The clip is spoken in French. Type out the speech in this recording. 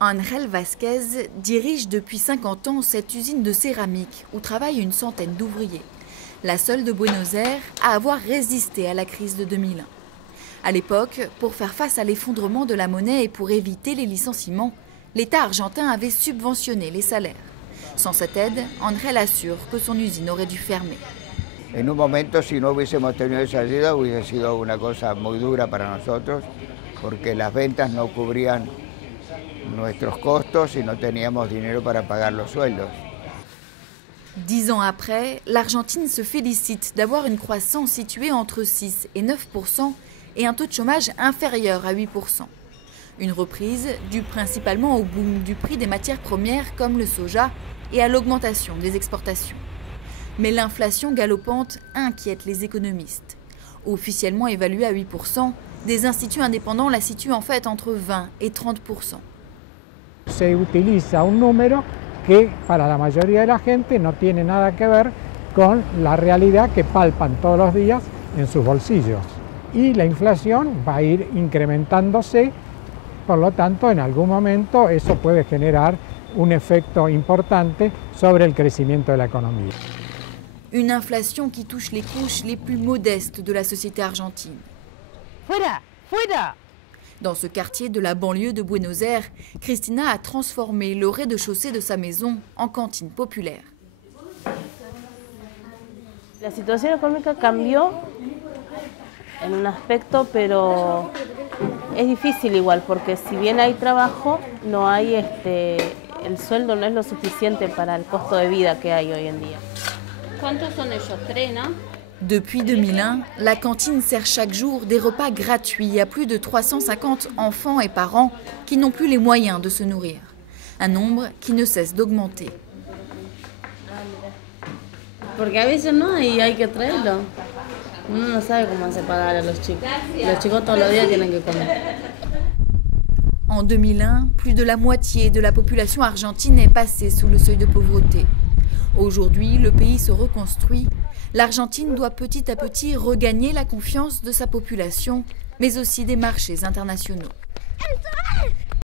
Ángel Vázquez dirige depuis 50 ans cette usine de céramique où travaillent une centaine d'ouvriers. La seule de Buenos Aires à avoir résisté à la crise de 2001. À l'époque, pour faire face à l'effondrement de la monnaie et pour éviter les licenciements, l'État argentin avait subventionné les salaires. Sans cette aide, Ángel assure que son usine aurait dû fermer. En un momento, si no hubiésemos tenido esa ayuda, hubiese sido una cosa muy dura para nosotros, porque las ventas no cubrían nuestros costos y no teníamos dinero para pagar los sueldos. 10 ans après, l'Argentine se félicite d'avoir une croissance située entre 6 et 9% et un taux de chômage inférieur à 8%. Une reprise due principalement au boom du prix des matières premières comme le soja et à l'augmentation des exportations. Mais l'inflation galopante inquiète les économistes. Officiellement évaluée à 8%, des instituts indépendants la situent en fait entre 20 et 30%. Se utiliza un número que para la mayoría de la gente no tiene nada que ver con la realidad que palpan todos los días en sus bolsillos. Y la inflación va a ir incrementándose, por lo tanto en algún momento eso puede generar un efecto importante sobre el crecimiento de la economía. Une inflation qui touche les couches les plus modestes de la société argentine. ¡Fuera! ¡Fuera! Dans ce quartier de la banlieue de Buenos Aires, Cristina a transformé le rez-de-chaussée de sa maison en cantine populaire. La situación económica cambió en un aspecto, pero es difícil igual, porque si bien hay trabajo, no hay el sueldo no es lo suficiente para el costo de vida que hay hoy en día. ¿Cuántos son ellos? ¿Tres, no? Depuis 2001, la cantine sert chaque jour des repas gratuits à plus de 350 enfants et parents qui n'ont plus les moyens de se nourrir. Un nombre qui ne cesse d'augmenter. Porque a veces no y hay que traerlo. Uno no sabe cómo hacer pagar a los chicos. Los chicos todos los días tienen que comer. En 2001, plus de la moitié de la population argentine est passée sous le seuil de pauvreté. Aujourd'hui, le pays se reconstruit. L'Argentine doit petit à petit regagner la confiance de sa population, mais aussi des marchés internationaux.